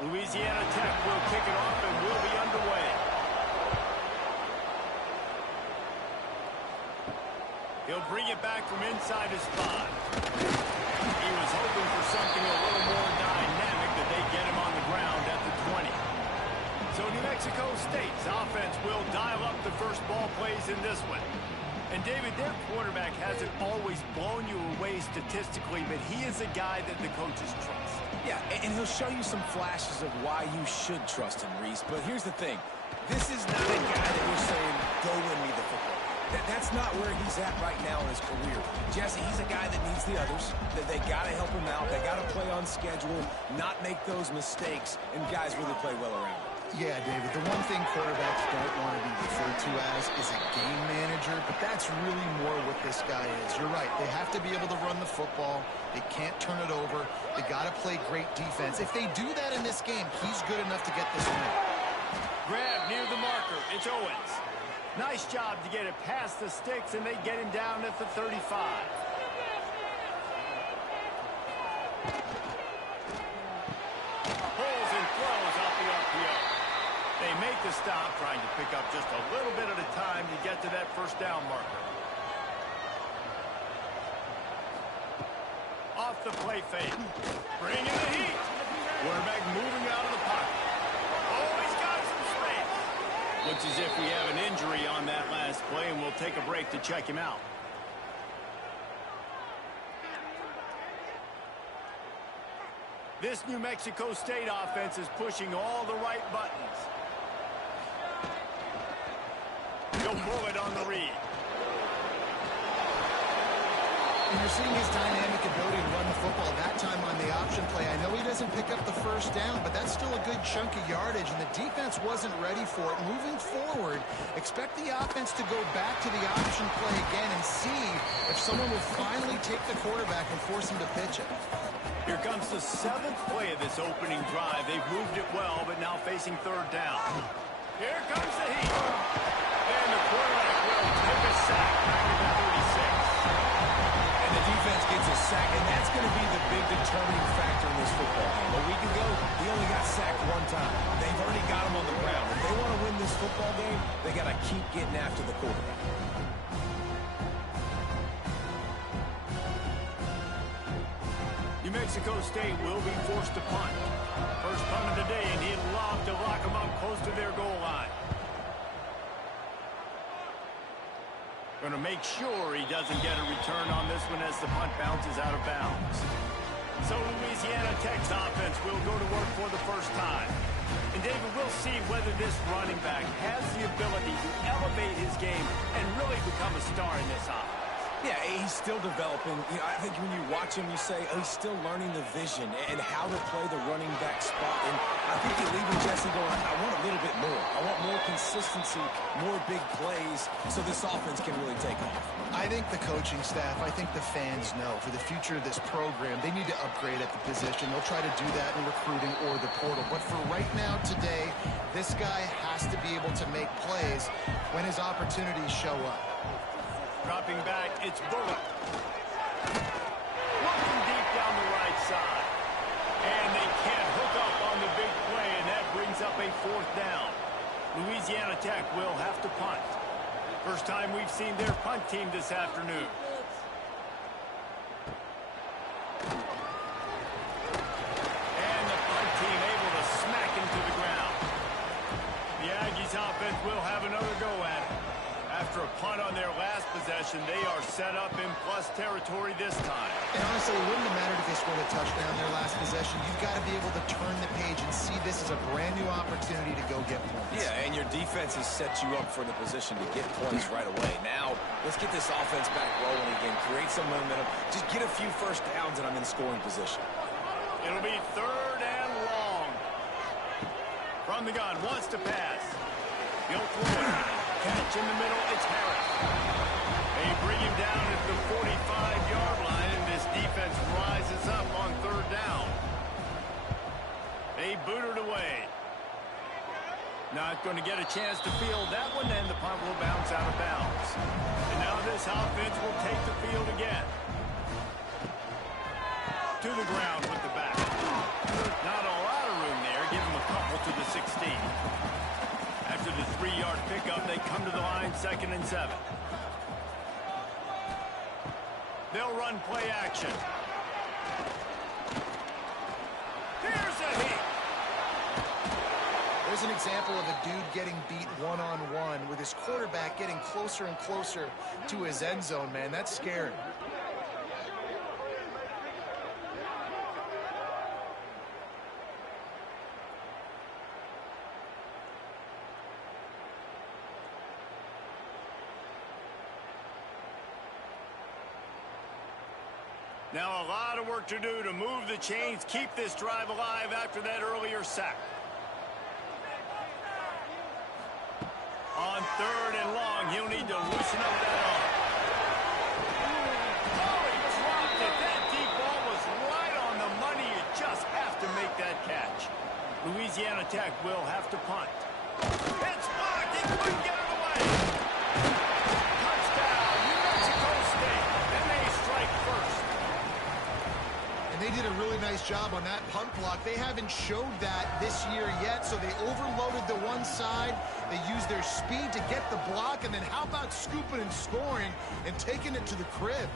Louisiana Tech will kick it off and will be underway. He'll bring it back from inside his spot. He was hoping for something a little more dynamic that they get him on the ground at the 20. So New Mexico State's offense will dial up the first ball plays in this one. And David, their quarterback hasn't always blown you away statistically, but he is a guy that the coaches trust. Yeah, and he'll show you some flashes of why you should trust him, Reese. But here's the thing. This is not a guy that we're saying, go win me the football. That's not where he's at right now in his career. Jesse, he's a guy that needs the others, that they got to help him out. They got to play on schedule, not make those mistakes, and guys really play well around him. Yeah, David, the one thing quarterbacks don't want to be referred to as is a game manager, but that's really more what this guy is. You're right. They have to be able to run the football. They can't turn it over. They got to play great defense. If they do that in this game, he's good enough to get this win. Grab near the marker. It's Owens. Nice job to get it past the sticks, and they get him down at the 35. Pulls and throws off the RPO. They make the stop, trying to pick up just a little bit at a time to get to that first down marker. Off the play fake. Bringing the heat. Quarterback moving out of the pocket. Oh, he's got some space. Looks as if we have an injury on that last play, and we'll take a break to check him out. This New Mexico State offense is pushing all the right buttons. He'll pull it on the read. And you're seeing his dynamic ability to run the football that time on the option play. I know he doesn't pick up the first down, but that's still a good chunk of yardage, and the defense wasn't ready for it. Moving forward, expect the offense to go back to the option play again and see if someone will finally take the quarterback and force him to pitch it. Here comes the 7th play of this opening drive. They've moved it well, but now facing third down. Here comes the heat. And the quarterback will take a sack back at the 36. And the defense gets a sack, and that's going to be the big determining factor in this football game. A week ago, he only got sacked one time. They've already got him on the ground. If they want to win this football game, they got to keep getting after the quarterback. New Mexico State will be forced to punt. First punt of the day, and he'd love to lock them up close to their goal line. Going to make sure he doesn't get a return on this one as the punt bounces out of bounds. So Louisiana Tech's offense will go to work for the first time. And David, we'll see whether this running back has the ability to elevate his game and really become a star in this offense. Yeah, he's still developing. You know, I think when you watch him, you say, oh, he's still learning the vision and how to play the running back spot. And I think you're leaving Jesse going, I want a little bit more. I want more consistency, more big plays, so this offense can really take off. I think the coaching staff, I think the fans know for the future of this program, they need to upgrade at the position. They'll try to do that in recruiting or the portal. But for right now, today, this guy has to be able to make plays when his opportunities show up. Dropping back, it's Bullock. Looking deep down the right side. And they can't hook up on the big play, and that brings up a 4th down. Louisiana Tech will have to punt. First time we've seen their punt team this afternoon. And the punt team able to smack him to the ground. The Aggies offense will have another go at it. After a punt on their last possession, they are set up in plus territory this time. And honestly, it wouldn't have mattered if they scored a touchdown their last possession. You've got to be able to turn the page and see this as a brand new opportunity to go get points. Yeah, and your defense has set you up for the position to get points right away. Now, let's get this offense back rolling again, create some momentum, just get a few first downs, and I'm in scoring position. It'll be 3rd and long. From the gun, wants to pass. He'll throw it. Catch in the middle, it's Harris. They bring him down at the 45-yard line, and this defense rises up on 3rd down. They boot it away. Not going to get a chance to field that one, and the punt will bounce out of bounds. And now this offense will take the field again. To the ground with the back. Not a lot of room there. 2nd and 7. They'll run play action. Here's a hit. There's an example of a dude getting beat one-on-one with his quarterback getting closer and closer to his end zone, man. That's scary. Now a lot of work to do to move the chains, keep this drive alive after that earlier sack. On 3rd and long, he'll need to loosen up that arm. Oh, he dropped it. That deep ball was right on the money. You just have to make that catch. Louisiana Tech will have to punt. It's blocked. He couldn't get it away. Touchdown, New Mexico State. And they strike first. They did a really nice job on that punt block. They haven't showed that this year yet, so they overloaded the one side. They used their speed to get the block, and then how about scooping and scoring and taking it to the crib?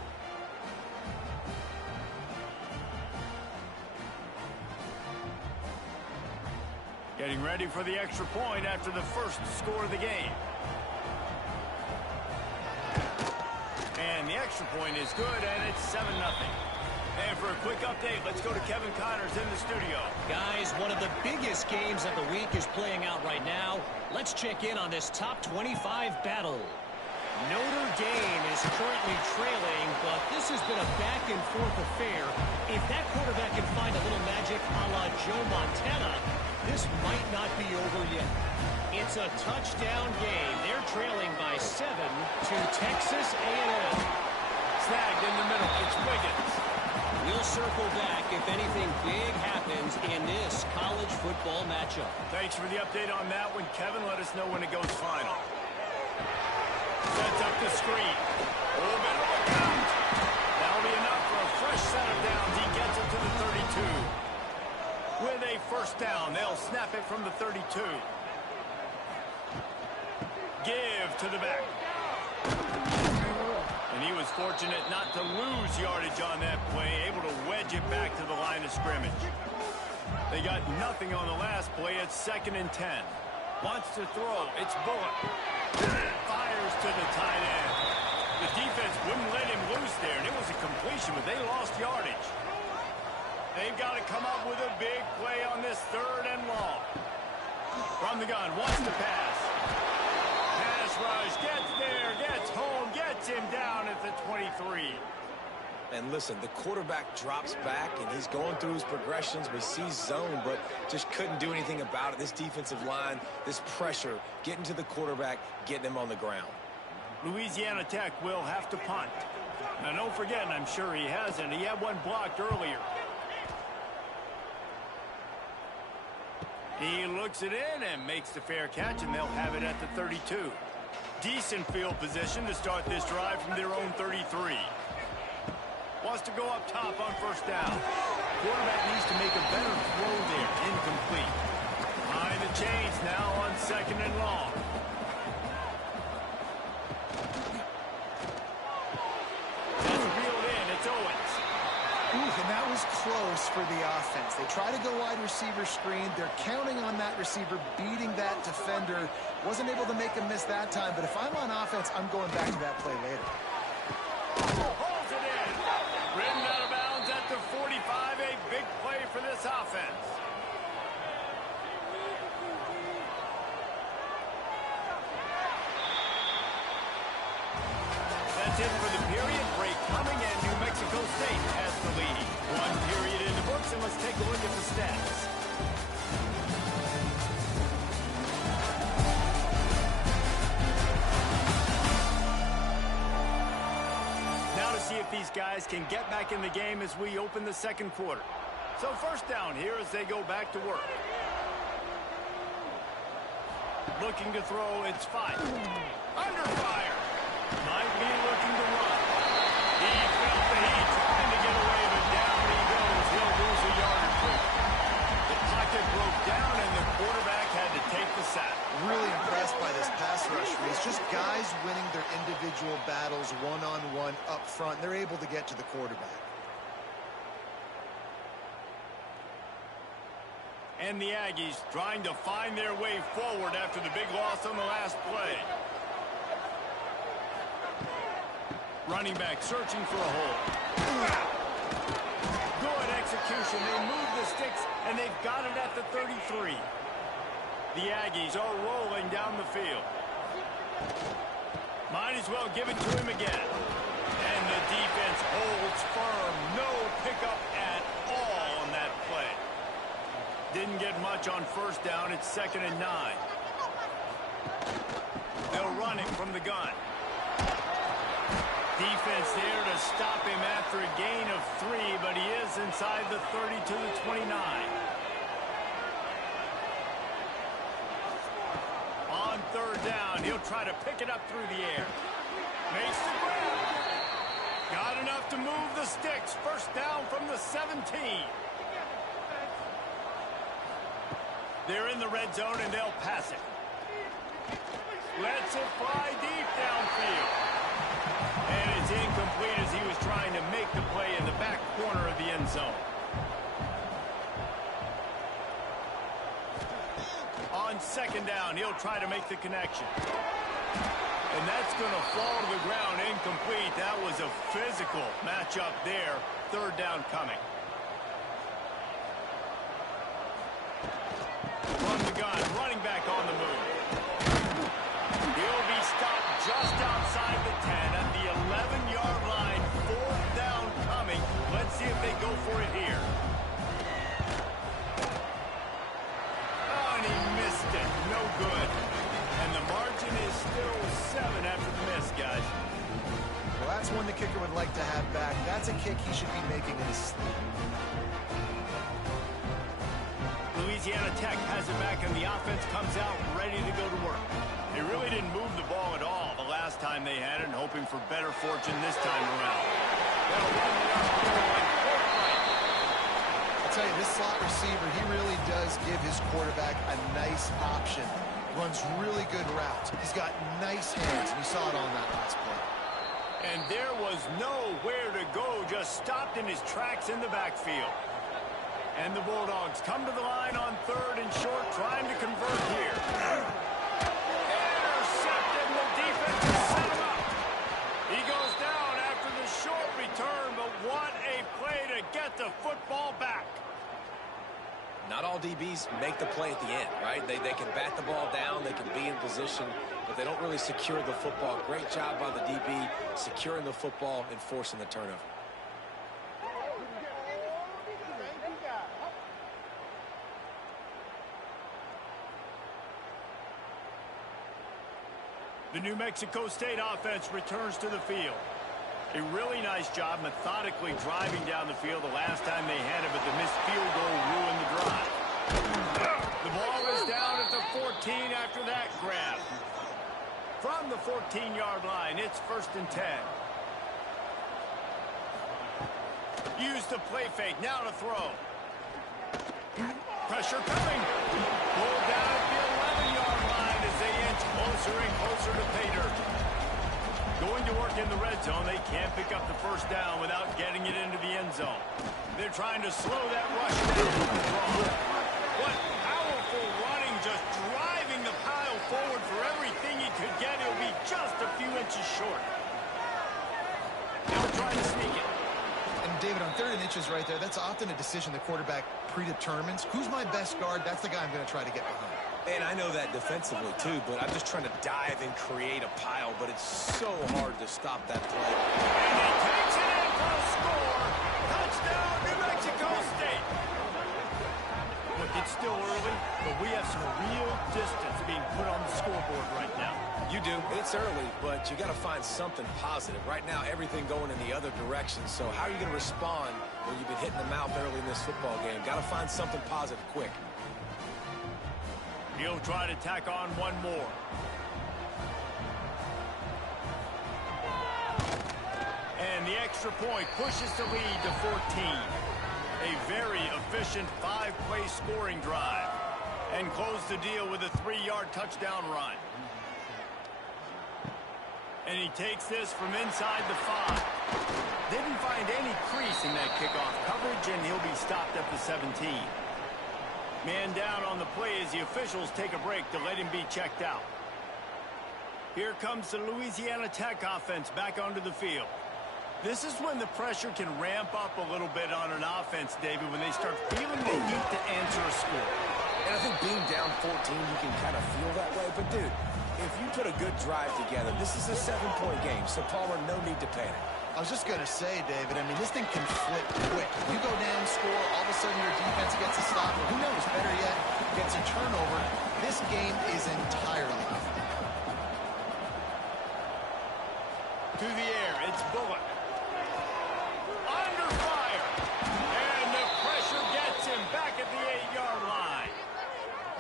Getting ready for the extra point after the first score of the game. And the extra point is good, and it's 7-0. And for a quick update, let's go to Kevin Connors in the studio. Guys, one of the biggest games of the week is playing out right now. Let's check in on this top 25 battle. Notre Dame is currently trailing, but this has been a back-and-forth affair. If that quarterback can find a little magic a la Joe Montana, this might not be over yet. It's a touchdown game. They're trailing by 7 to Texas A&M. Snagged in the middle. It's Wiggins. We'll circle back if anything big happens in this college football matchup. Thanks for the update on that one, Kevin. Let us know when it goes final. Sets up the screen. A little bit of a count. That'll be enough for a fresh set of downs. He gets it to the 32. With a first down, they'll snap it from the 32. Give to the back. And he was fortunate not to lose yardage on that play, able to wedge it back to the line of scrimmage. They got nothing on the last play. It's 2nd and 10. Wants to throw. It's Bullock. Fires to the tight end. The defense wouldn't let him loose there, and it was a completion, but they lost yardage. They've got to come up with a big play on this 3rd and long. From the gun, wants to pass. Pass rush, gets there, gets home, gets him down at the 23. And listen, the quarterback drops back, and he's going through his progressions. We see zone, but just couldn't do anything about it. This defensive line, this pressure, getting to the quarterback, getting him on the ground. Louisiana Tech will have to punt. Now, don't forget, and I'm sure he hasn't, he had one blocked earlier. He looks it in and makes the fair catch, and they'll have it at the 32. Decent field position to start this drive from their own 33. Wants to go up top on first down. Quarterback needs to make a better throw there. Incomplete. Behind the chains now on 2nd and long. That's reeled in. It's Owens. And that was close for the offense. They try to go wide receiver screen. They're counting on that receiver beating that defender. Wasn't able to make him miss that time, but if I'm on offense, I'm going back to that play later. Holds it in. Ridden out of bounds at the 45. A big play for this offense. That's it for the period. Break coming, and New Mexico State has the lead. One period in the books, and let's take a look at the stats. Now to see if these guys can get back in the game as we open the 2nd quarter. So first down here as they go back to work. Looking to throw, it's 5. Under fire. Might be looking to run. He felt the heat, trying to get away, but down he goes. He'll lose a yard or 2. The pocket broke down, and the quarterback had to take the sack. Really impressed by this pass rush, Reese. Just guys winning get to the quarterback. And the Aggies trying to find their way forward after the big loss on the last play. Running back searching for a hole. Good execution. They move the sticks, and they've got it at the 33. The Aggies are rolling down the field. Might as well give it to him again. And the defense holds firm. No pickup at all on that play. Didn't get much on first down. It's 2nd and 9. They'll run it from the gun. Defense there to stop him after a gain of 3, but he is inside the 30 to the 29. On 3rd down, he'll try to pick it up through the air. Makes the grab. Got enough to move the sticks. 1st down from the 17. They're in the red zone, and they'll pass it. Lets it fly deep downfield. And it's incomplete as he was trying to make the play in the back corner of the end zone. On 2nd down, he'll try to make the connection. And that's going to fall to the ground incomplete. That was a physical matchup there. 3rd down coming. From the gun, running back on the move. He'll be stopped just outside the 10 at the 11-yard line. 4th down coming. Let's see if they go for it here. Oh, and he missed it. No good. And the margin is still 7 after the miss, guys. Well, that's one the kicker would like to have back. That's a kick he should be making in his sleep. Louisiana Tech has it back, and the offense comes out ready to go to work. They really didn't move the ball at all the last time they had it, and hoping for better fortune this time around. They'll run the I'll tell you, this slot receiver, he really does give his quarterback a nice option. Runs really good routes. He's got nice hands, and you saw it on that last play. And there was nowhere to go, just stopped in his tracks in the backfield. And the Bulldogs come to the line on 3rd and short, trying to convert here. Intercepted, and the defense has set him up. He goes down after the short return, but what a play to get the football back. Not all DBs make the play at the end, right? They can bat the ball down, they can be in position, but they don't really secure the football. Great job by the DB securing the football and forcing the turnover. The New Mexico State offense returns to the field. A really nice job methodically driving down the field the last time they had it, but the missed field goal ruined the drive. The ball is down at the 14 after that grab. From the 14-yard line, it's 1st and 10. Use the play fake, now to throw. Pressure coming. Pulled down at the 11-yard line as they inch closer and closer to pay dirt. Going to work in the red zone, they can't pick up the 1st down without getting it into the end zone. They're trying to slow that rush down. What powerful running, just driving the pile forward for everything he could get. He'll be just a few inches short. Now trying to sneak it. And David, on 3rd and inches right there, that's often a decision the quarterback predetermines. Who's my best guard? That's the guy I'm going to try to get behind. And I know that defensively, too, but I'm just trying to dive and create a pile, but it's so hard to stop that play. And he takes it in for a score. Touchdown, New Mexico State. Look, it's still early, but we have some real distance being put on the scoreboard right now. You do. It's early, but you got to find something positive. Right now, everything going in the other direction. So how are you going to respond when you've been hitting the mouth early in this football game? Got to find something positive quick. He'll try to tack on one more. And the extra point pushes the lead to 14. A very efficient 5-play scoring drive. And close the deal with a 3-yard touchdown run. And he takes this from inside the 5. Didn't find any crease in that kickoff coverage, and he'll be stopped at the 17. Man down on the play as the officials take a break to let him be checked out. Here comes the Louisiana Tech offense back onto the field. This is when the pressure can ramp up a little bit on an offense, David, when they start feeling the heat to answer a score. And I think being down 14, you can kind of feel that way. But, dude, if you put a good drive together, this is a 7-point game, so, Palmer, no need to panic. I was just going to say, David, I mean, this thing can flip quick. You go down, score, all of a sudden your defense gets a stop. Or who knows, better yet, gets a turnover. This game is entirely different. To the air, it's Bullock. Under fire. And the pressure gets him back at the 8-yard line.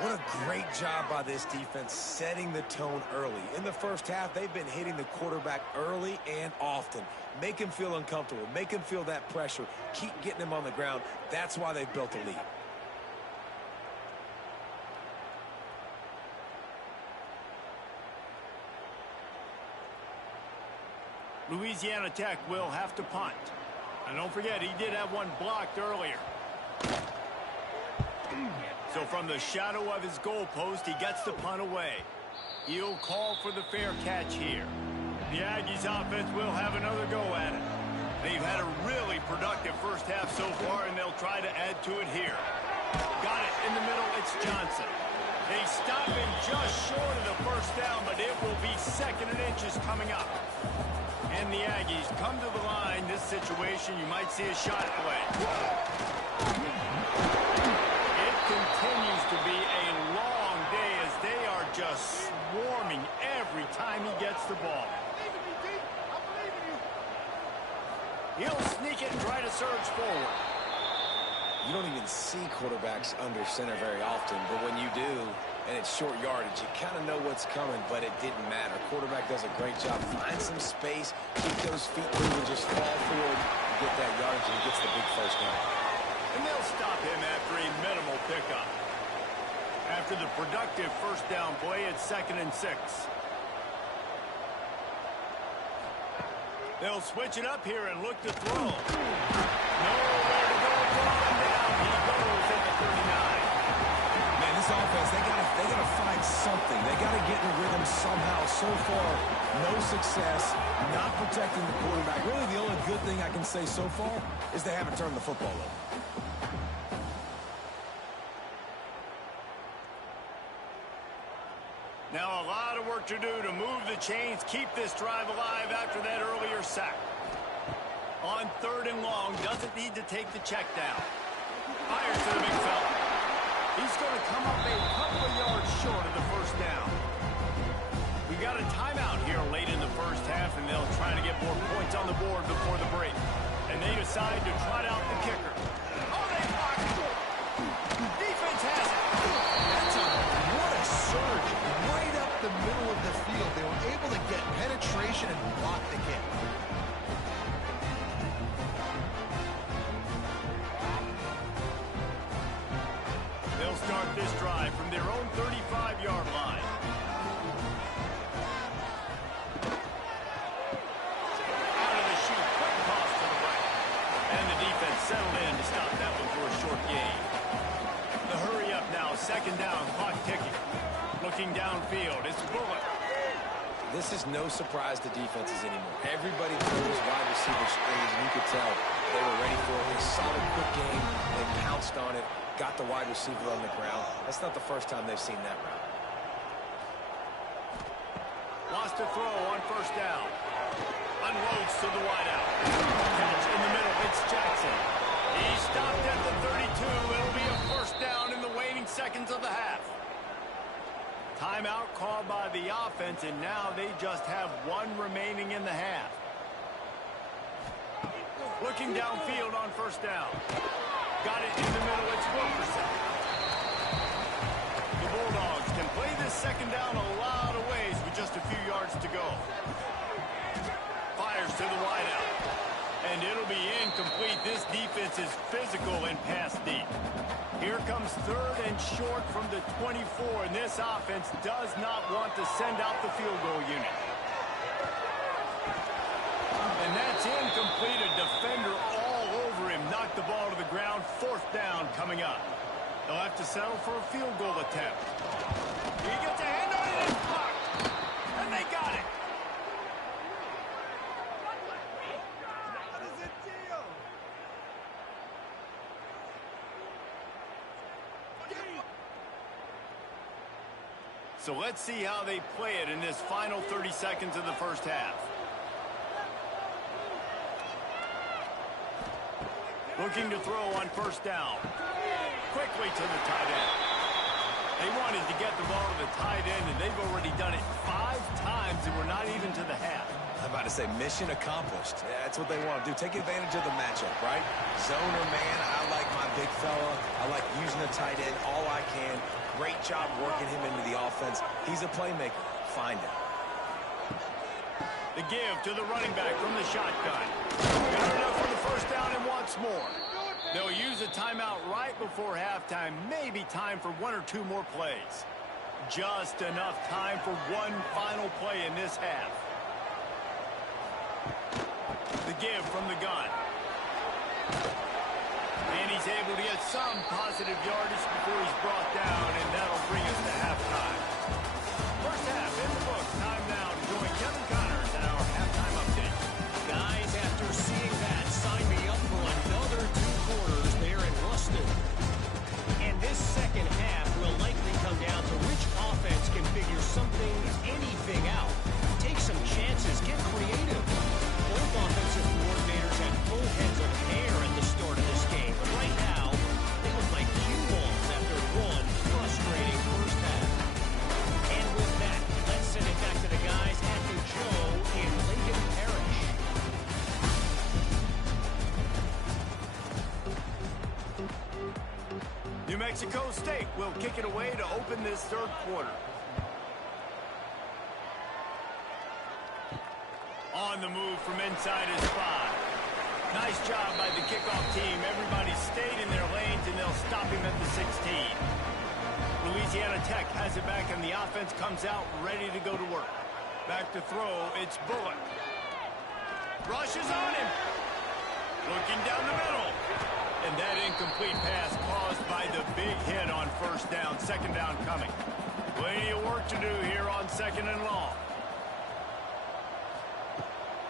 What a great job by this defense setting the tone early. In the first half, they've been hitting the quarterback early and often. Make him feel uncomfortable. Make him feel that pressure. Keep getting him on the ground. That's why they've built a lead. Louisiana Tech will have to punt. And don't forget, he did have one blocked earlier. So from the shadow of his goalpost, he gets the punt away. He'll call for the fair catch here. The Aggies offense will have another go at it. They've had a really productive first half so far, and they'll try to add to it here. Got it in the middle, it's Johnson. They stop him just short of the first down, but it will be 2nd and inches coming up. And the Aggies come to the line. This situation, you might see a shot play. It continues to be a long day as they are just swarming every time he gets the ball. He'll sneak it and try to surge forward. You don't even see quarterbacks under center very often, but when you do, and it's short yardage, you kind of know what's coming, but it didn't matter. Quarterback does a great job. Find some space, keep those feet moving, just fall forward, get that yardage, and he gets the big first down. And they'll stop him after a minimal pickup. After the productive first down play, it's 2nd and 6. They'll switch it up here and look to throw. Nowhere to go, throwing down. He goes at the 39. Man, this offense, they gotta find something. They gotta get in rhythm somehow. So far, no success, not protecting the quarterback. Really, the only good thing I can say so far is they haven't turned the football over. Now a lot of work to do to move the chains, keep this drive alive after that earlier sack. On 3rd and long, doesn't need to take the check down. Fires to the big fella. He's going to come up a couple of yards short of the first down. We got a timeout here late in the first half, and they'll try to get more points on the board before the break. And they decide to trot out the kicker. Oh, they block it. Defense has it. What a surge right up the middle of the field. They were able to get penetration and block the kick. They'll start this drive from their own 35-yard line. Out of the chute, quick toss to the right. And the defense settled in to stop that one for a short gain. The hurry up now, 2nd down, clock ticking. Looking downfield, it's Bullock. This is no surprise to defenses anymore. Everybody throws wide receiver screens, and you could tell they were ready for it. A solid, quick game. They pounced on it, got the wide receiver on the ground. That's not the first time they've seen that route. Lost a throw on first down. Unloads to the wideout. Catch in the middle, it's Jackson. He stopped at the 32. It'll be a first down in the waning seconds of the half. Timeout called by the offense, and now they just have one remaining in the half. Looking downfield on first down. Got it in the middle, it's Wilkerson. The Bulldogs can play this 2nd down a lot of ways with just a few yards to go. Fires to the wideout. And it'll be incomplete. This defense is physical and pass deep. Here comes 3rd and short from the 24, and this offense does not want to send out the field goal unit. And that's It's incomplete. A defender all over him. Knocked the ball to the ground. 4th down coming up. They'll have to settle for a field goal attempt. He gets a hand on it and it's blocked. And they got it. So let's see how they play it in this final 30 seconds of the first half. Looking to throw on 1st down. Quickly to the tight end. They wanted to get the ball to the tight end, and they've already done it 5 times, and we're not even to the half. I'm about to say mission accomplished. Yeah, that's what they want to do. Take advantage of the matchup, right? Zone or man, I like my big fella. I like using the tight end all I can. Great job working him into the offense. He's a playmaker. Find him. The give to the running back from the shotgun. Got enough for the 1st down and wants more. They'll use a timeout right before halftime. Maybe time for 1 or 2 more plays. Just enough time for one final play in this half. The give from the gun. And he's able to get some positive yardage before he's brought down, and that'll bring us to halftime. First half in the books. Time now to join Kevin Connors in our halftime update. Guys, after seeing that, sign me up for another 2 quarters there in Ruston. And this second half will likely come down to which offense can figure something, anything out. Take some chances, get creative. Both offensive coordinators had full heads of hair at the start of this game, but right now, they look like cue balls after one frustrating first half. And with that, let's send it back to the guys at the Joe in Lincoln Parish. New Mexico State will kick it away to open this 3rd quarter. On the move from inside his 5. Nice job by the kickoff team. Everybody stayed in their lanes, and they'll stop him at the 16. Louisiana Tech has it back, and the offense comes out ready to go to work. Back to throw, it's Bullock. Rushes on him. Looking down the middle. And that incomplete pass caused by the big hit on 1st down. 2nd down coming. Plenty of work to do here on 2nd and long.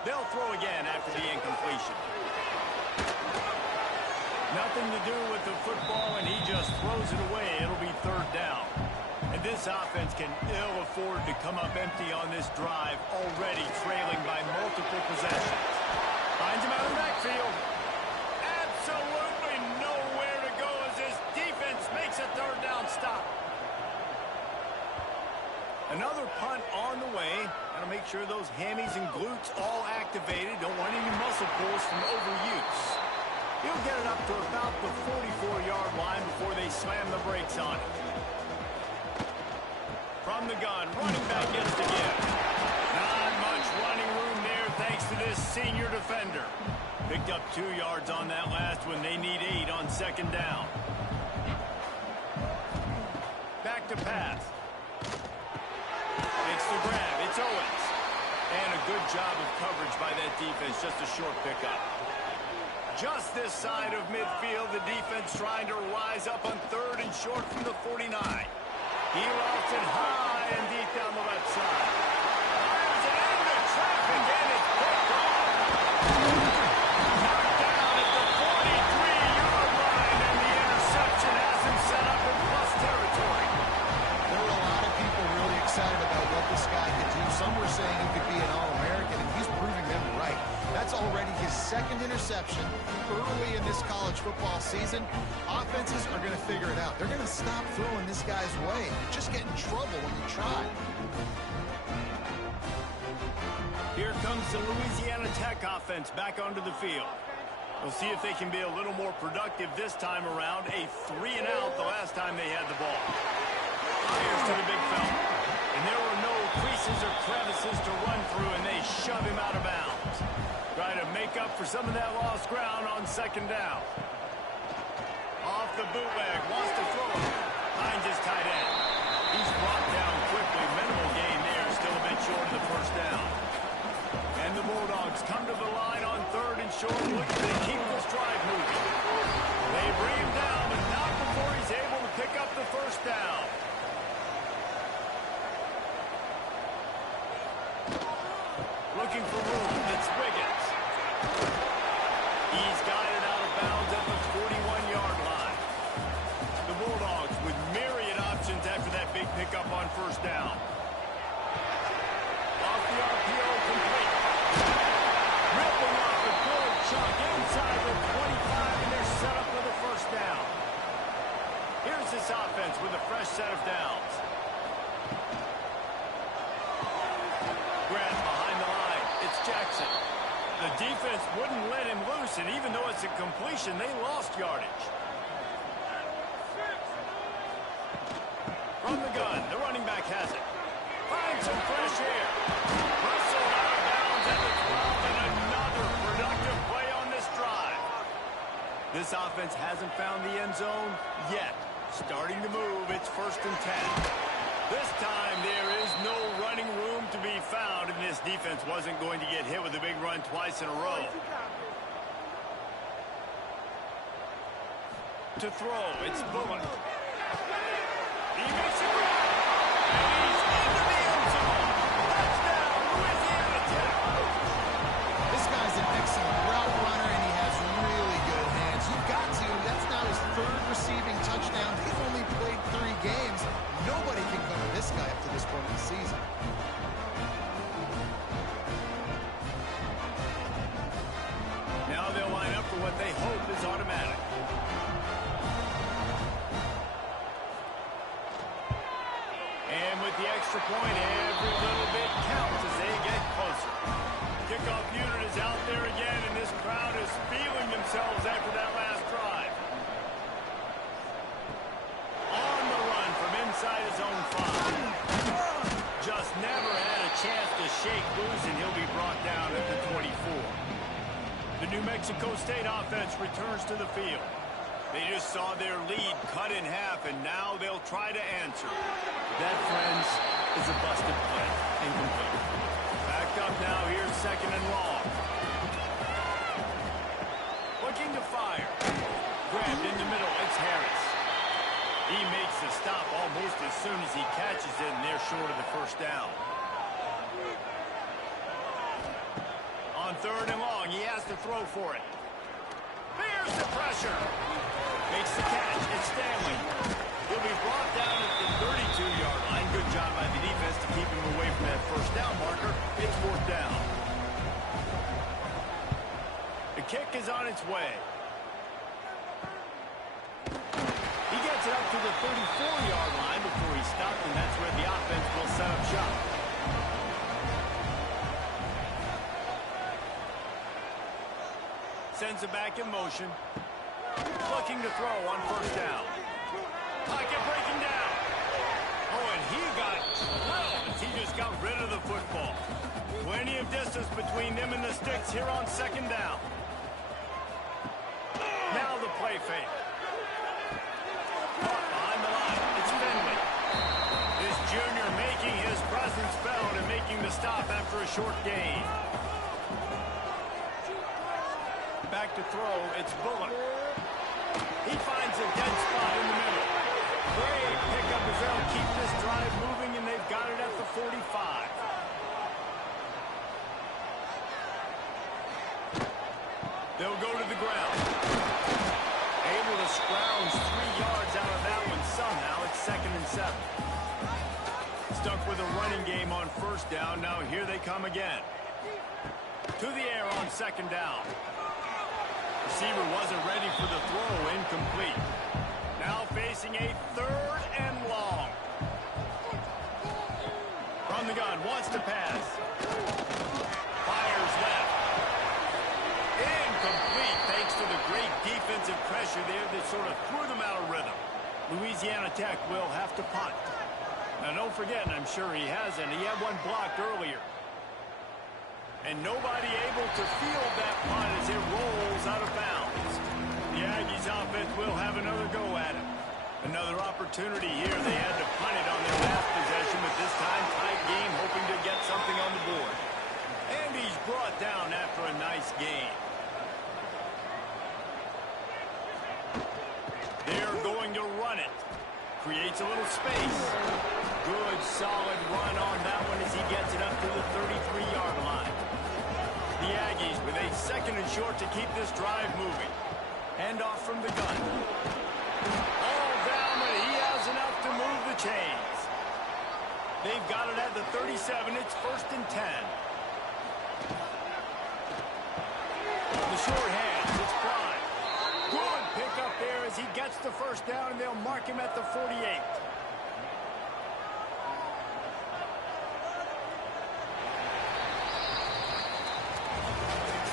They'll throw again after the incompletion. Nothing to do with the football, and he just throws it away. It'll be 3rd down. And this offense can ill afford to come up empty on this drive, already trailing by multiple possessions. Finds him out of the backfield. Absolutely nowhere to go as this defense makes a 3rd down stop. Another punt on the way. Got to make sure those hammies and glutes all activated. Don't want any muscle pulls from overuse. He'll get it up to about the 44-yard line before they slam the brakes on it. From the gun, running back gets the give. Not much running room there thanks to this senior defender. Picked up 2 yards on that last one. They need 8 on 2nd down. Back to pass. It's the grab. It's Owens. And a good job of coverage by that defense. Just a short pickup. Just this side of midfield, the defense trying to rise up on 3rd and short from the 49. He lofts it high and deep down the left side. Fires it into traffic, and it's picked off. Knocked down at the 43-yard line, and the interception has him set up in plus territory. There were a lot of people really excited about what this guy could do. Some were saying he could be an All-American, and he's proving them right. That's already his 2nd interception early in this college football season. Offenses are going to figure it out. They're going to stop throwing this guy's way. Just get in trouble when you try. Here comes the Louisiana Tech offense back onto the field. We'll see if they can be a little more productive this time around. A 3-and-out the last time they had the ball. Fires to the big fella. And there were no creases or crevices to run through, and they shove him out of bounds. Try to make up for some of that lost ground on 2nd down. Off the bootleg, wants to throw it. Finds his tight end. He's brought down quickly. Minimal gain there, still a bit short of the 1st down. And the Bulldogs come to the line on 3rd and short, looking to keep this drive moving. They bring him down, but not before he's able to pick up the first down. Looking for room, it's Wiggins. He's got it out of bounds at the 41-yard line. The Bulldogs with myriad options after that big pickup on first down. Off the RPO, complete. Ripping off a good chunk inside the 25, and they're set up with a first down. Here's this offense with a fresh set of downs. Grant behind the line. It's Jackson. The defense wouldn't let him loose, and even though it's a completion, they lost yardage. From the gun, the running back has it. Finds some fresh air. Russell out of bounds at the 12, and another productive play on this drive. This offense hasn't found the end zone yet. Starting to move, it's 1st and 10. This time, there is no running room to be found, and this defense wasn't going to get hit with a big run twice in a row. To throw, it's Bullock. He makes it grab, and he's into the end zone. Touchdown, Louisiana Tech. This guy's an excellent route runner, and he has really good hands. You've got to. That's now his 3rd receiving touchdown. He's only played 3 games. Nobody can cover this guy up to this point in the season. Now they'll line up for what they hope is automatic. And with the extra point, every little bit counts as they get closer. Kickoff unit is out there again, and this crowd is feeling themselves after that last drive. On the run from inside his own 5. Just never had a chance to shake loose, and he'll be brought down at the 24. The New Mexico State offense returns to the field. They just saw their lead cut in half, and now they'll try to answer. That, friends, is a busted play. Incomplete. Backed up now. Here's 2nd and long. Looking to fire. Grabbed in the middle. It's Harris. He makes the stop almost as soon as he catches it, and they're short of the first down. On 3rd and long, he has to throw for it. Here's the pressure. Makes the catch. It's Stanley. He'll be brought down at the 32-yard line. Good job by the defense to keep him away from that first down marker. It's 4th down. The kick is on its way. He gets it up to the 34-yard line before he stopped, and that's where the offense will set up shop. Sends it back in motion. Looking to throw on first down. Pocket breaking down. Oh, and he got drilled as he just got rid of the football. Plenty of distance between them and the sticks here on 2nd down. Now the play fake. Caught behind the line. It's Finley. This junior making his presence felt and making the stop after a short gain. Back to throw, it's Bullock. He finds a dead spot in the middle. Great pickup as they'll keep this drive moving, and they've got it at the 45. They'll go to the ground. Able to scrounge 3 yards out of that one somehow. It's 2nd and 7. Stuck with a running game on first down. Now here they come again. To the air on 2nd down. Receiver wasn't ready for the throw. Incomplete. Now facing a 3rd and long. From the gun, wants to pass. Fires left. Incomplete thanks to the great defensive pressure there that sort of threw them out of rhythm. Louisiana Tech will have to punt. Now don't forget, and I'm sure he hasn't, he had one blocked earlier. And nobody able to field that punt as it rolls out of bounds. The Aggies offense will have another go at it. Another opportunity here. They had to punt it on their last possession, but this time tight game, hoping to get something on the board. And he's brought down after a nice gain. They're going to run it. Creates a little space. Good, solid run on that one as he gets it up to the 33-yard line. The Aggies with a second and short to keep this drive moving. Handoff from the gun. All down, but he has enough to move the chains. They've got it at the 37. It's 1st and 10. The short hands. It's Prime. Good pick up there as he gets the first down, and they'll mark him at the 48.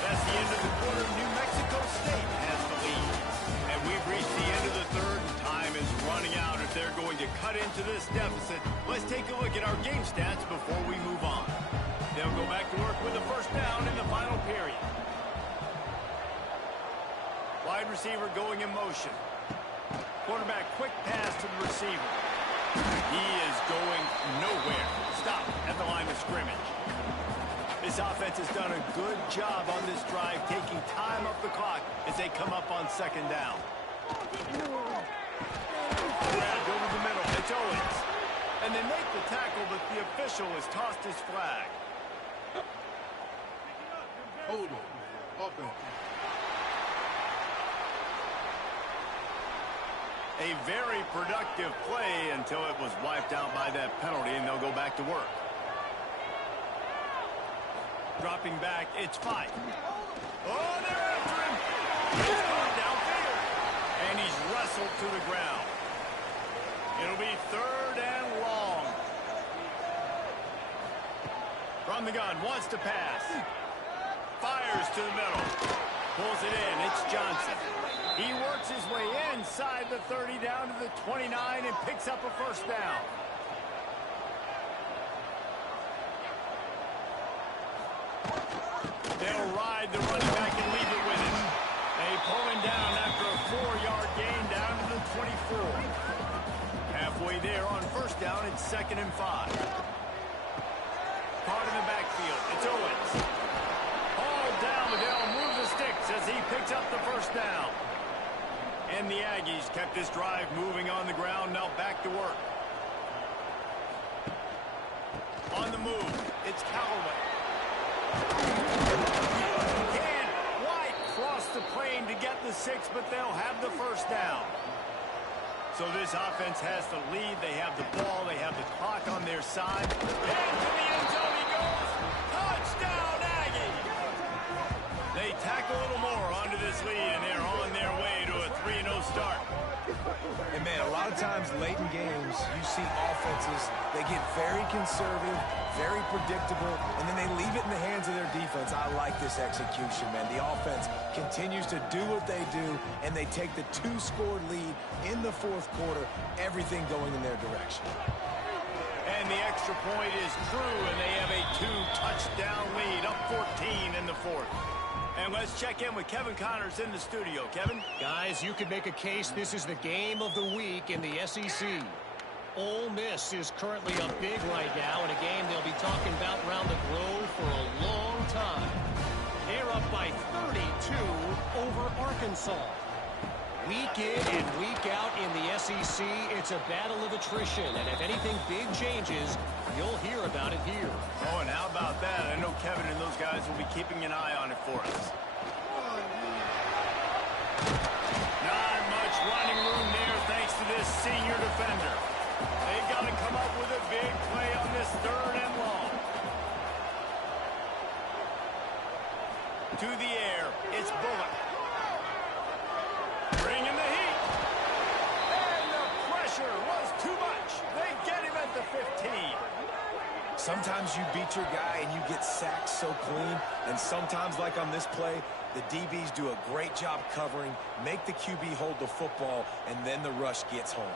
That's the end of the quarter. New Mexico State has the lead. And we've reached the end of the third, and time is running out if they're going to cut into this deficit. Let's take a look at our game stats before we move on. They'll go back to work with the first down in the final period. Wide receiver going in motion. Quarterback quick pass to the receiver. He is going nowhere. Stop at the line of scrimmage. This offense has done a good job on this drive, taking time off the clock as they come up on second down. Grabbed over the middle. It's Owens. And they make the tackle, but the official has tossed his flag. Hold on. Offense. A very productive play until it was wiped out by that penalty, and they'll go back to work. Dropping back, it's 5. Oh, they're after him. He's gone downfield. And he's wrestled to the ground. It'll be 3rd and long. From the gun, wants to pass. Fires to the middle. Pulls it in, it's Johnson. He works his way inside the 30 down to the 29 and picks up a first down. They'll ride the running back and leave it with him. They pull him down after a 4-yard gain down to the 24. Halfway there on first down, it's 2nd and 5. Caught in the backfield, it's Owens. Hauled down, but they'll move the sticks as he picks up the first down. And the Aggies kept this drive moving on the ground, now back to work. On the move, it's Callaway. Can White cross the plane to get the 6, but they'll have the first down. So this offense has the lead. They have the ball. They have the clock on their side. And to the end zone he goes. Touchdown, Aggie! They tack a little more onto this lead, and they're on their way to a 3-0 start. And, man, a lot of times late in games, you see offenses, they get very conservative, very predictable, and then they leave it in the hands of their defense. I like this execution, man. The offense continues to do what they do, and they take the 2-score lead in the 4th quarter, everything going in their direction. And the extra point is true, and they have a 2-touchdown lead, up 14 in the 4th. And let's check in with Kevin Connors in the studio. Kevin? Guys, you could make a case this is the game of the week in the SEC. Ole Miss is currently up big right now in a game they'll be talking about around the globe for a long time. They're up by 32 over Arkansas. Week in and week out in the SEC, it's a battle of attrition. And if anything big changes, you'll hear about it here. Oh, and how about that? I know Kevin and those guys will be keeping an eye on it for us. Not much running room there thanks to this senior defender. They've got to come up with a big play on this 3rd and long. To the air, it's Bullock. Bringing the heat. And the pressure was too much. They get him at the 15. Sometimes you beat your guy and you get sacked so clean, and sometimes, like on this play, the DBs do a great job covering, make the QB hold the football, and then the rush gets home.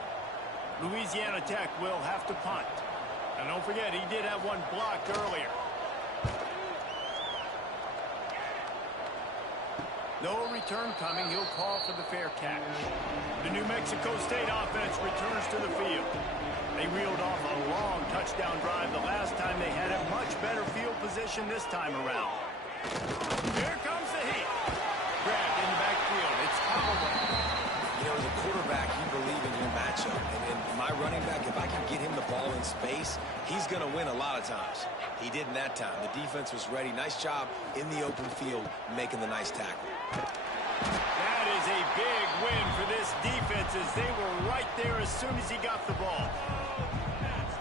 Louisiana Tech will have to punt. And don't forget, he did have one blocked earlier. No return coming. He'll call for the fair catch. The New Mexico State offense returns to the field. They reeled off a long touchdown drive the last time. They had a much better field position this time around. Here comes the heat. Grabbed in the backfield. It's Holloway. You know, as a quarterback, you believe in your matchup. And my running back, if I can get him the ball in space, he's going to win a lot of times. He didn't that time. The defense was ready. Nice job in the open field making the nice tackle. That is a big win for this defense as they were right there as soon as he got the ball.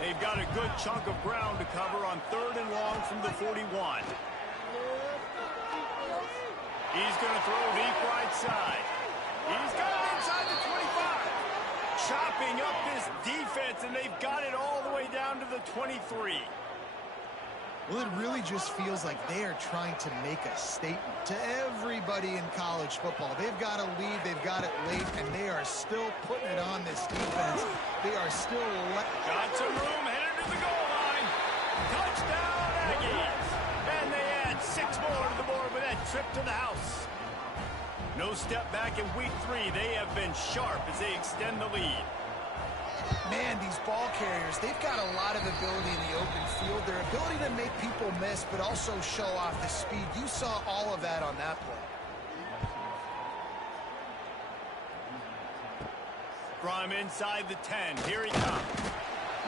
They've got a good chunk of ground to cover on 3rd and long from the 41. He's going to throw deep right side. He's got it inside the 25. Chopping up this defense, and they've got it all the way down to the 23. Well, it really just feels like they are trying to make a statement to everybody in college football. They've got a lead, they've got it late, and they are still putting it on this defense. They are still... Got some room, headed to the goal line. Touchdown, Aggies. And they add 6 more to the board with that trip to the house. No step back in week 3. They have been sharp as they extend the lead. Man, these ball carriers, they've got a lot of ability in the open field. Their ability to make people miss, but also show off the speed. You saw all of that on that play. From inside the 10, here he comes.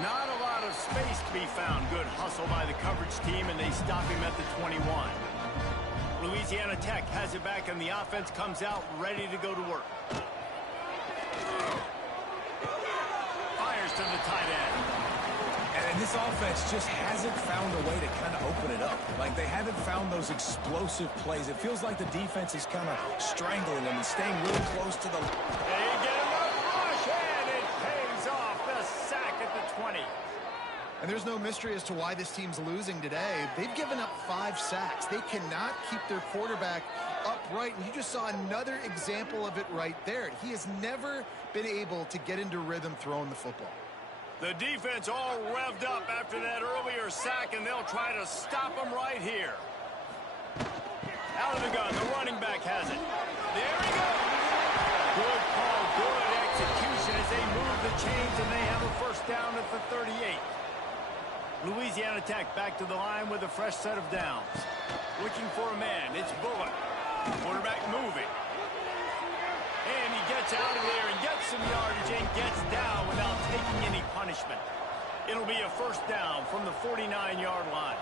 Not a lot of space to be found. Good hustle by the coverage team, and they stop him at the 21. Louisiana Tech has it back, and the offense comes out ready to go to work. Fires to the tight end. And this offense just hasn't found a way to kind of open it up. Like, they haven't found those explosive plays. It feels like the defense is kind of strangling them and staying really close to the... They get enough rush, and it pays off. The sack at the 20. And there's no mystery as to why this team's losing today. They've given up 5 sacks. They cannot keep their quarterback upright, and you just saw another example of it right there. He has never been able to get into rhythm throwing the football. The defense all revved up after that earlier sack, and they'll try to stop him right here. Out of the gun, the running back has it. There he goes. Good call, good execution as they move the chains, and they have a first down at the 38. Louisiana Tech back to the line with a fresh set of downs. Looking for a man. It's Bullock. Quarterback moving. And he gets out of there and gets some yardage and gets down without taking any punishment. It'll be a first down from the 49-yard line.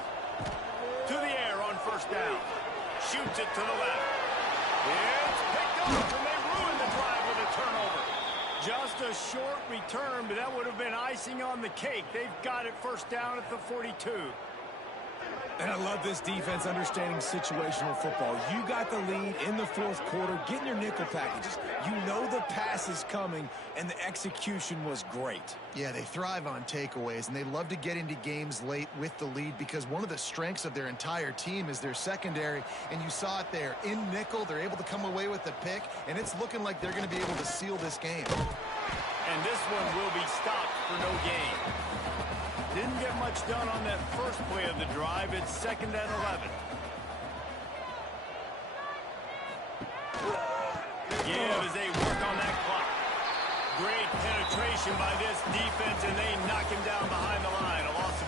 To the air on first down. Shoots it to the left. It's picked up, and they ruin the drive with a turnover. Just a short return, but that would have been icing on the cake. They've got it first down at the 42. And I love this defense understanding situational football. You got the lead in the 4th quarter, getting your nickel packages. You know the pass is coming, and the execution was great. Yeah, they thrive on takeaways, and they love to get into games late with the lead because one of the strengths of their entire team is their secondary, and you saw it there. In nickel, they're able to come away with the pick, and it's looking like they're going to be able to seal this game. And this one will be stopped for no gain. Didn't get much done on that first play of the drive. It's 2nd and 11. Give as they work on that clock. Great penetration by this defense, and they knock him down behind the line. A loss of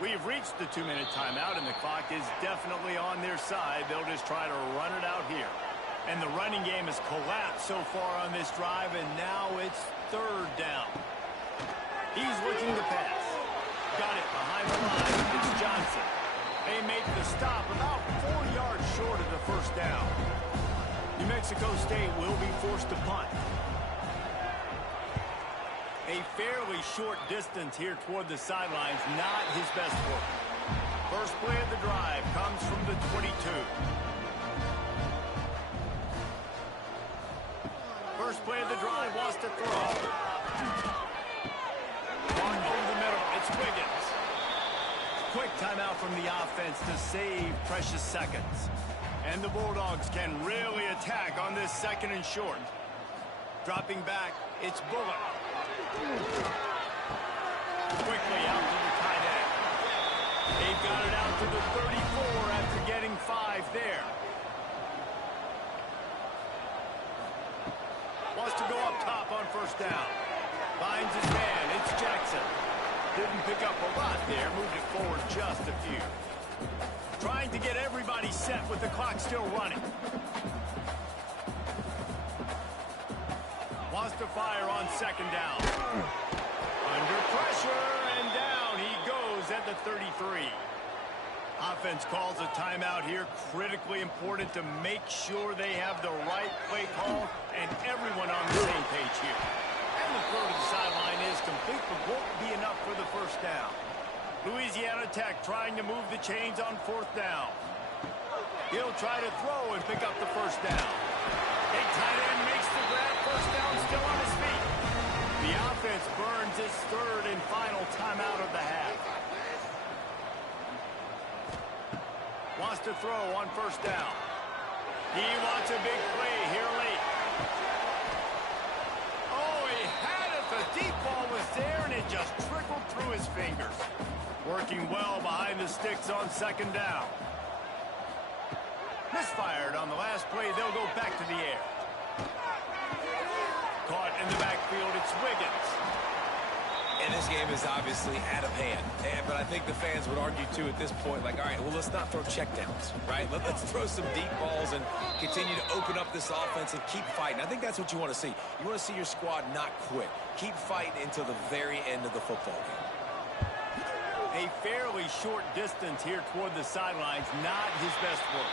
1. We've reached the 2-minute timeout, and the clock is definitely on their side. They'll just try to run it out here. And the running game has collapsed so far on this drive, and now it's 3rd down. He's looking to pass. Got it behind the line. It's Johnson. They make the stop about 4 yards short of the first down. New Mexico State will be forced to punt. A fairly short distance here toward the sidelines, not his best work. First play of the drive comes from the 22. First play of the drive wants to throw. One over the middle. It's Wiggins. Quick timeout from the offense to save precious seconds. And the Bulldogs can really attack on this 2nd and short. Dropping back, it's Bullock. Quickly out to the tight end. They've got it out to the 34 after getting 5 there. Wants to go up top on first down. Finds his man. It's Jackson. Didn't pick up a lot there, moved it forward just a few. Trying to get everybody set with the clock still running. Wants to fire on second down. Under pressure, and down he goes at the 33. Offense calls a timeout here. Critically important to make sure they have the right play call and everyone on the same page here. And the throw to the sideline is complete, but won't be enough for the first down. Louisiana Tech trying to move the chains on fourth down. He'll try to throw and pick up the first down. Big tight end makes the grab. First down still on his feet. The offense burns its third and final timeout of the half. Wants to throw on first down. He wants a big play here late. Oh, he had it. The deep ball was there, and it just trickled through his fingers. Working well behind the sticks on second down. Misfired on the last play. They'll go back to the air. Caught in the backfield. It's Wiggins. And this game is obviously out of hand. But I think the fans would argue, too, at this point, like, all right, well, let's not throw checkdowns, right? Let's throw some deep balls and continue to open up this offense and keep fighting. I think that's what you want to see. You want to see your squad not quit. Keep fighting until the very end of the football game. A fairly short distance here toward the sidelines, not his best work.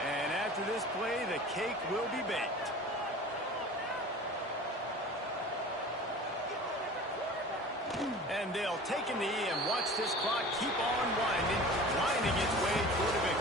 And after this play, the cake will be baked. And they'll take a knee and watch this clock keep on winding its way toward a victory.